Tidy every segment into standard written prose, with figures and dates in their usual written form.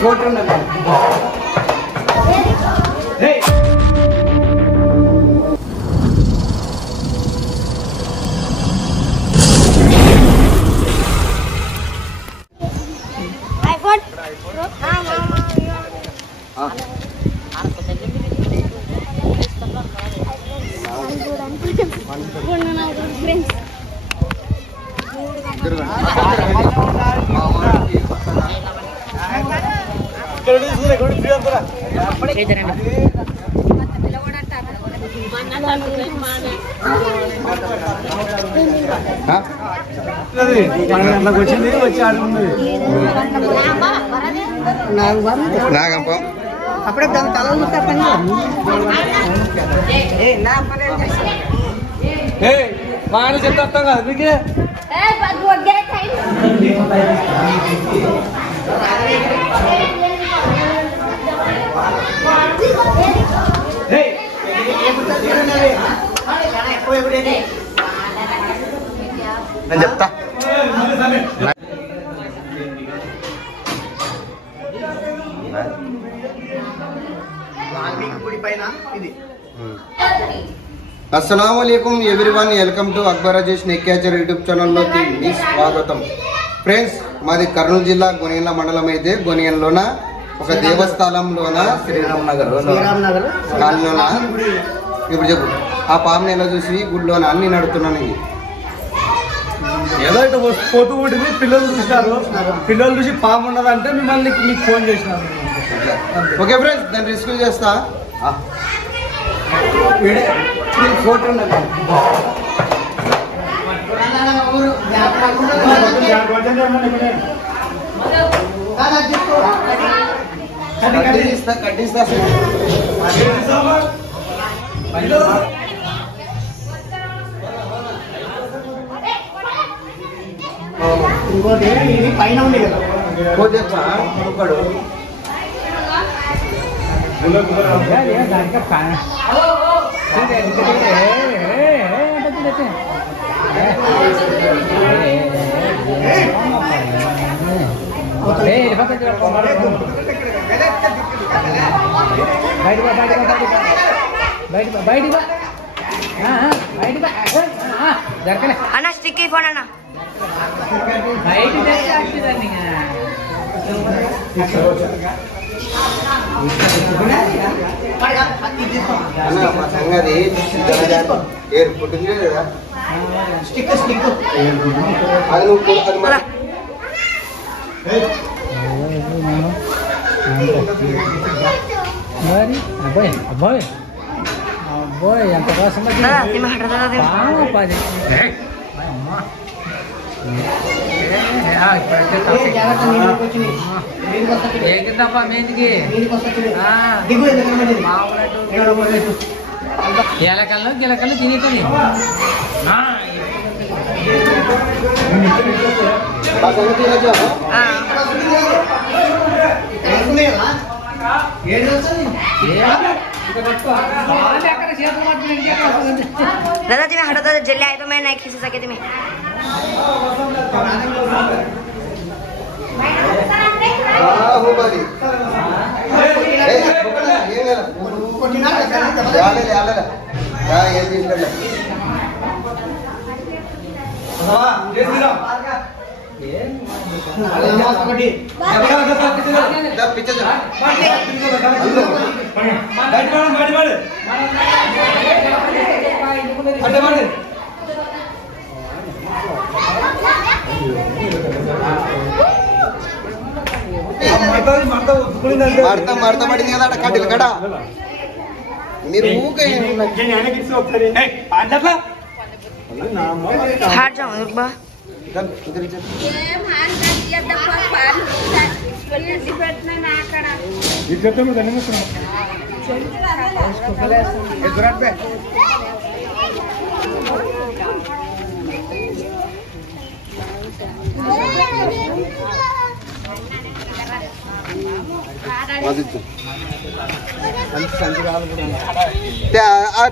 Photo వచ్చింది వచ్చి ఆడుకున్నది నాగంపం అప్పుడే దాని తల బాగా చెప్తాం కదా మీకే నేను చెప్తా అస్సలాముఅలైకుం everyone, welcome to Akbar Rajesh నెక్యాచర్ యూట్యూబ్ ఛానల్లోకి మీ స్వాగతం. ఫ్రెండ్స్, మాది కర్నూలు జిల్లా గొనియన్ల మండలం. అయితే గొనియన్లోన ఒక దేవస్థానంలోన శ్రీరామ్ నగర్ ఇప్పుడు చెప్పు ఆ పాముని ఎలా చూసి గుడిలోన అన్ని నడుతున్నాను. ఏదో ఇటు పోతూ ఉంటుంది, పిల్లలు చూసినారు, పిల్లలు చూసి పాము ఉన్నదంటే మిమ్మల్ని మీకు ఫోన్ చేసినారు. ఓకే ఫ్రెండ్స్, దాన్ని రిస్క్ చేస్తా. ఫోటో కట్టిస్తా ఇంకోటి ఇది పైన ఉంది కదా అన్న స్టిక్కీ ఫోన్ అన్న సంగతి పుట్టింది కదా అది నువ్వు అబ్బాయి అబ్బాయి అబ్బాయి ఎంత కోసం ఏంటప్ప మీదికి ఎలకల్లో గిలకల్లో తినేటది दादा तुम्हें हटो दादा जल्दी आए तो मैं नहीं खींच सके तुम्हें మడత పడింది కదా కట్టిలు కడ మీరు हार जाओ रुकबा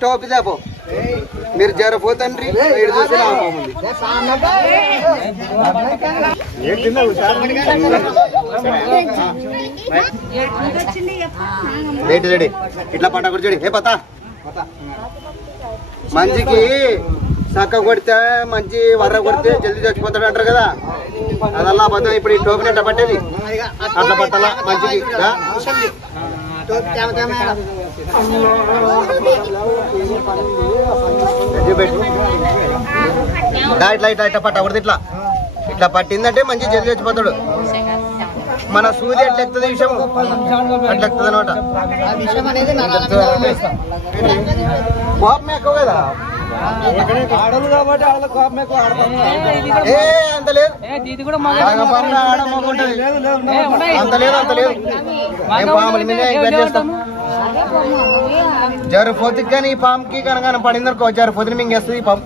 टॉप दे మీరు జరపోతండ్రి ఇటు చూసి నా పాము ఉంది. రెడీ ఇట్లా పట్ట కూర్చోడి ఏ పతా మంచికి చక్క కొడితే మంచి వర్ర కొడితే జల్దీ చచ్చిపోతాడు అంటారు కదా, అదల్లా అబద్ధం. ఇప్పుడు ఈ టోపీని ఎట్లా పట్టేది అట్లా పట్టాలా మంచికి. ఇట్లా ఇట్లా ఇట్లా పట్టకూడదు, ఇట్లా ఇట్లా పట్టిందంటే మంచి జల్దీ చచ్చిపోతాడు. మన సూది ఎట్లా ఎక్కుతుంది విషయం అట్లా ఎక్కుతుంది అనమాట. కోపం ఎక్కువ కదా ఆడలు కాబట్టి ఆడల కోపం ఎక్కువ ఆడతాం. ఏ అంత లేదు, అంత లేదు అంత లేదు. ఏం పాముల మీద చేస్తాం. జరపోతుకి కానీ ఈ పాముకి కనుక పడిందనుకో జరపోతుని మింగేస్తుంది ఈ పాము.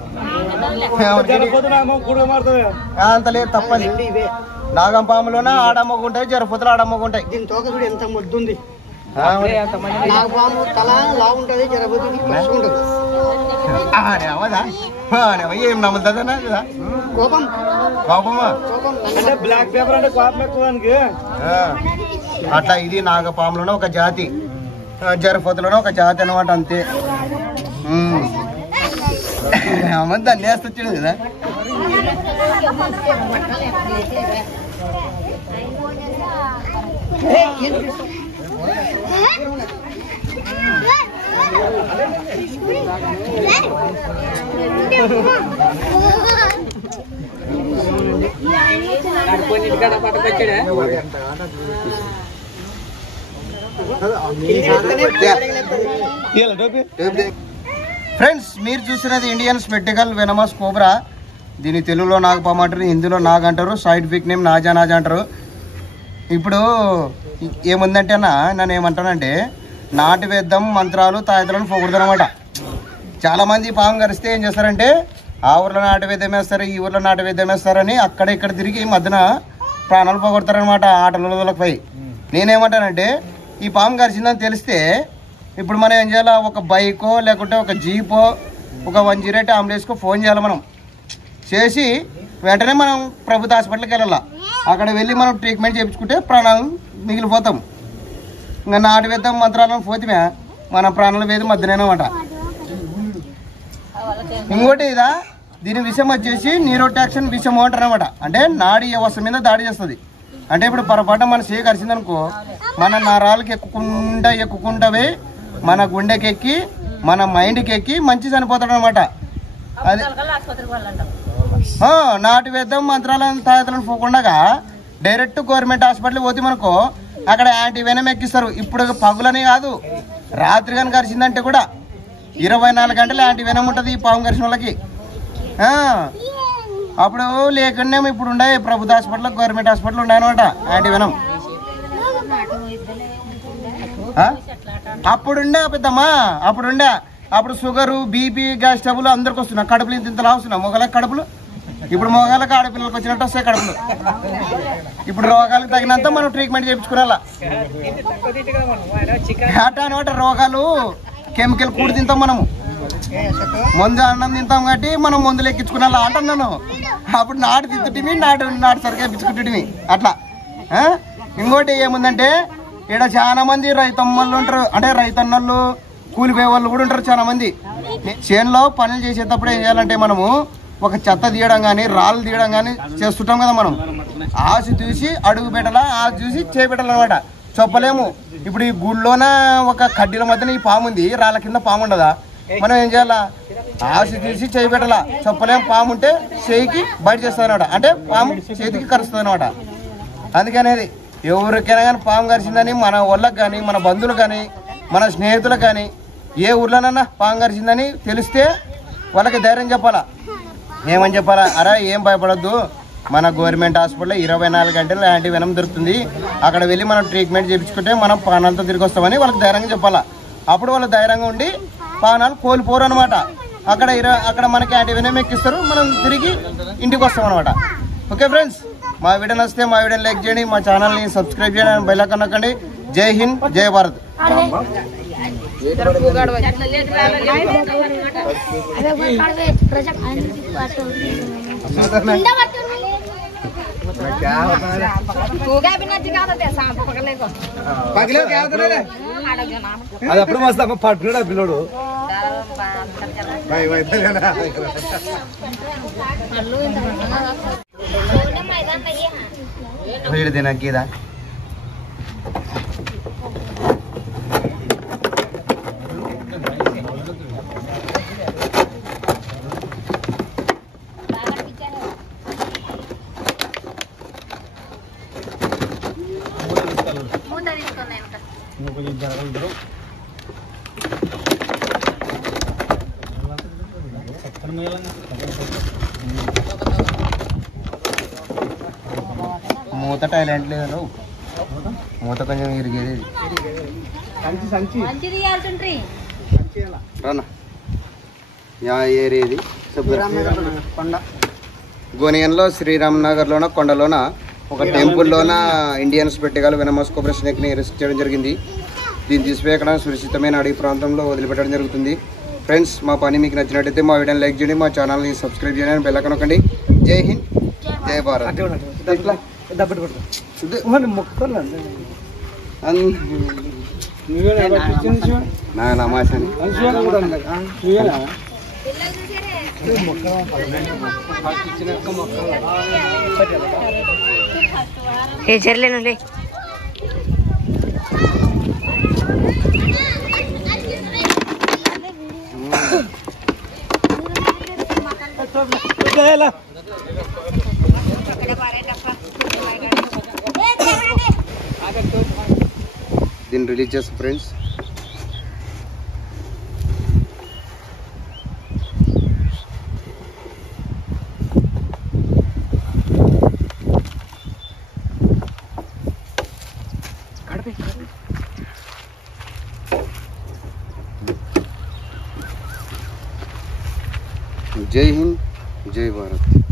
అంత లేదు తప్పది. నాగం పాములోనే ఆడమ్మకుంటాయి, జరపోతులు ఆడమ్మకుంటాయి. దీని తోక చూడు ఎంత ముద్దుంది. ఏం నమ్ముతుందా కోపమా అంటే బ్లాక్ పేపర్ అంటే కోపం ఎక్కువడానికి. అట్లా ఇది నాగపాములోనే ఒక జాతి, జరపోతులోనే ఒక జాతి అనమాట, అంతే. దాన్ని వేస్తొచ్చాడు కదా. ఫ్రెండ్స్ మీరు చూస్తున్నది ఇండియన్ స్పెక్టికల్ వెనమస్ కోబ్రా. దీని తెలుగులో నాగపాము అంటారు, హిందీలో నాగ్ అంటారు, సైంటిఫిక్ నేమ్ నాజా అంటారు. ఇప్పుడు ఏముందంటే అన్న నన్ను ఏమంటానంటే నాటు వేద్దాం మంత్రాలు తాయతలను పొగుడదనమాట. చాలామంది పాము కరిస్తే ఏం చేస్తారంటే ఆ ఊర్లో నాటు వేద్యం వేస్తారు, ఈ ఊర్లో నాటు వేద్యం వేస్తారని అక్కడ ఇక్కడ తిరిగి మధ్యన ప్రాణాలు పోగొడతారనమాట ఆటలకి పోయి. నేనేమంటానంటే ఈ పాము కరిచిందని తెలిస్తే ఇప్పుడు మనం ఏం చేయాలి, ఒక బైకో లేకుంటే ఒక జీపో ఒక 108 అంబులెన్స్కో ఫోన్ చేయాలి. మనం చేసి వెంటనే మనం ప్రభుత్వ హాస్పిటల్కి వెళ్ళాలి. అక్కడ వెళ్ళి మనం ట్రీట్మెంట్ చేయించుకుంటే ప్రాణాలు మిగిలిపోతాం. ఇంకా నాటు వేద్దాం మంత్రాలను పోతే మన ప్రాణాలు వేది మధ్యనేనమాట. ఇంకోటి ఇదా దీని విషయం వచ్చేసి న్యూరోటాక్సిన్ విషయం అంటారు అనమాట. అంటే నాడీ వ్యవస్థ మీద దాడి చేస్తుంది. అంటే ఇప్పుడు పొరపాటు మన చేయి కరిచిందనుకో మన నరాలకి ఎక్కుకుంటవే మన గుండెకి ఎక్కి మన మైండ్కి ఎక్కి మంచి చనిపోతాడు అనమాట. అది నాటు వేద్దాం మంత్రాలను తాయతలను పోకుండా డైరెక్ట్ గవర్నమెంట్ హాస్పిటల్ పోతే మనకు అక్కడ యాంటీవెనం ఎక్కిస్తారు. ఇప్పుడు పగులని కాదు, రాత్రి కానీ కరిచిందంటే కూడా 24 గంటలు యాంటీవెనం ఉంటుంది ఈ పాము కరిచిన వాళ్ళకి. అప్పుడు లేకుండా ఇప్పుడు ఉండే ప్రభుత్వ హాస్పిటల్ గవర్నమెంట్ హాస్పిటల్ ఉన్నాయన్నమాట యాంటీవెనం. అప్పుడుండే పెద్దమ్మా, అప్పుడు షుగరు బీపీ గ్యాస్ ట్రబుల్ అందరికి వస్తున్నాయి. కడుపులు ఇంతలా వస్తున్నాయి మొగలకు కడుపులు. ఇప్పుడు మొగాలకు ఆడపిల్లలకు వచ్చినట్టు వస్తాయి కడుపులు. ఇప్పుడు రోగాలకు తగినంత మనం ట్రీట్మెంట్ చేయించుకోవాలా. అట్లా అనమాట రోగాలు కెమికల్ కూడి తింటాం మనము, మందు అన్నం తింటాం కాబట్టి మనం మందులు ఎక్కించుకునేలా అంటున్నాను. అప్పుడు నాటు తింటుటివి నాటు సరిగ్గా ఎక్కించుకుంటుటివి అట్లా. ఇంకోటి ఏముందంటే ఇక్కడ చాలా మంది రైతమ్మలు ఉంటారు, అంటే రైతన్నలు కూలిపోయే వాళ్ళు కూడా ఉంటారు చాలా మంది. చేనులో పనులు చేసేటప్పుడు ఏం చేయాలంటే మనము ఒక చెత్త తీయడం కానీ రాళ్ళు తీయడం కానీ చేస్తుంటాం కదా. మనం ఆశ చూసి అడుగు పెట్టాలా, ఆశ చూసి చేపెట్టాలన్నమాట. చెప్పలేము. ఇప్పుడు ఈ గుళ్ళోన ఒక కడ్డీల మధ్యన ఈ పాము ఉంది, రాళ్ళ కింద పాము ఉండదా, మనం ఏం చేయాలా ఆశ చూసి చేయి పెట్టాలా. చెప్పలేము. పాము ఉంటే చేయికి బయట చేస్తుంది అనమాట, అంటే పాము చేతికి కరుస్తుంది అనమాట. అందుకనేది ఎవరికైనా కానీ పాము కరిచిందని మన వాళ్ళకి కానీ మన బంధువులు కానీ మన స్నేహితులకు కానీ ఏ ఊర్లోనన్నా పాము కరిచిందని తెలిస్తే వాళ్ళకి ధైర్యం చెప్పాలా. ఏమని చెప్పాలా, అరే ఏం భయపడద్దు, మన గవర్నమెంట్ హాస్పిటల్లో 24 గంటలు యాంటీవెనం దొరుకుతుంది, అక్కడ వెళ్ళి మనం ట్రీట్మెంట్ చేయించుకుంటే మనం ప్రాణాలతో తిరిగి వస్తామని వాళ్ళకి ధైర్యంగా చెప్పాలా. అప్పుడు వాళ్ళు ధైర్యంగా ఉండి ప్రాణాలు కోల్పోరు అనమాట. అక్కడ మనకి యాంటీవెనం ఎక్కిస్తారు, మనం తిరిగి ఇంటికి వస్తాం అనమాట. ఓకే ఫ్రెండ్స్, మా వీడియో నచ్చితే మా వీడియోని లైక్ చేయండి, మా ఛానల్ని సబ్స్క్రైబ్ చేయండి, బెల్ ఐకాన్ నొక్కండి. జై హింద్, జై భారత్. అది అప్పుడు మస్తు అమ్మ పట్టుకున్నాడు పిల్లడు తినకీదా మూత టాయిలెంట్ లేదు మూత కొంచెం ఇరిగేది రానా యా ఏరియాది గోనియన్లో శ్రీరామ్ నగర్లోన కొండలోన ఒక టెంపుల్లోన ఇండియన్స్ పెట్టగల వెనమస్ కోబ్రా స్నేక్ని అరెస్ట్ చేయడం జరిగింది. దీన్ని తీసివేయడం సురక్షితమైన అడవి ప్రాంతంలో వదిలిపెట్టడం జరుగుతుంది. ఫ్రెండ్స్, మా పని మీకు నచ్చినట్టయితే మా వీడియోని లైక్ చేయండి, మా ఛానల్ని సబ్స్క్రైబ్ చేయండి, బెల్ ఐకాన్ నొక్కండి. జై హింద్, జై భారత్. నా నమాసని ఏ జర్లేనులే దీన్ని రిలీజ్ చేస్తాం ఫ్రెండ్స్. జై హింద్, జై భారత్.